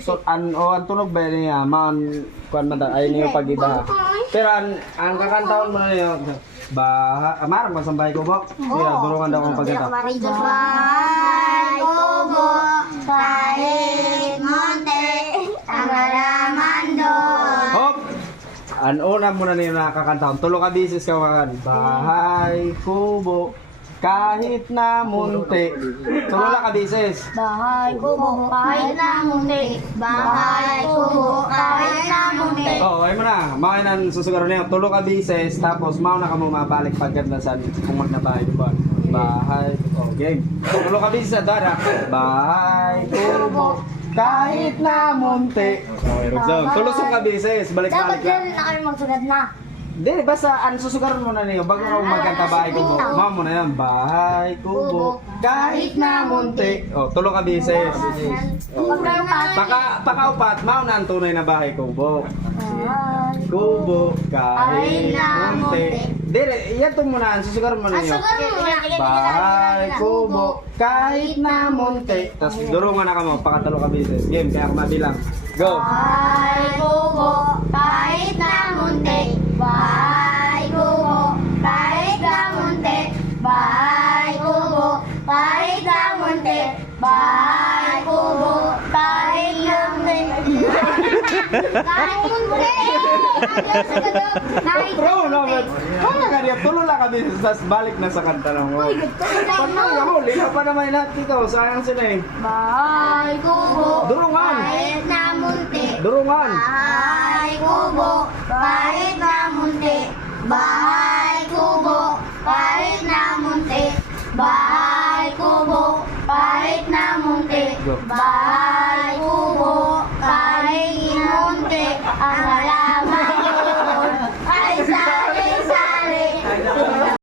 So, ang tunog ba niya, kuan man ay niyo pagida. Pero ang kakantaon mo na niyo, marang masambay ko ba? Sige, durungan daw ang pagkanta. Bahay kubo, kahit monte, ang halaman doon. Hop! Ang una mo na niyo nakakantaon. Tulo ka bisis ka makan. Bahay, kubo, kahit na munti. Tulo lang ka bisis. Bahay kubo, kahit na munti. Bahay kubo, kahit na munti. Oo, ay mo na. Makain ang susugaran niya. Tulo ka bisis, tapos mauna ka mo mabalik pagkat na sa kung magnabahay ba. Bahay, game. Tulo ka bisis at dara. Bahay, kubo, kahit na munti. Okay, Rodzone. Tulusong ka bisis, Dapat balik-balik yan lang. na kami magsugad na. Hindi, basta ang susugaran mo na niyo bago ka magkanta bahay kubo. Mama mo na yan, bahay kubo, kahit na munti. O, tulo ka bisis. Pakaupat, mauna ang tunay na bahay kubo. Kubo, kahit na munti. Dili, yan itong muna, susugaran mo na niyo. Bahay kubo, kahit na munti. Tapos durungan na ka mo, pakatalo ka bisis. Game, kaya ako mabilang. Go! Bahay kubo, kahit na munti. Bahay kubo, kahit na munti. Bahay kubo, kahit na munti. Bahay kubo, kahit na munti. Kahit munti. Bro, no, but kung kanya tulo lang kami, tapos balik na sa kanta ng mo. Pag ako, lila pa naman natin ito, sayang sila eh. Bahay kubo, Durungan! kahit na munti. Durungan! Bahay kubo, kahit na munti. Bahay kubo, kahit na munti. Bahay kubo, kahit na munti. Go. Bahay kubo, kahit na munti. Ang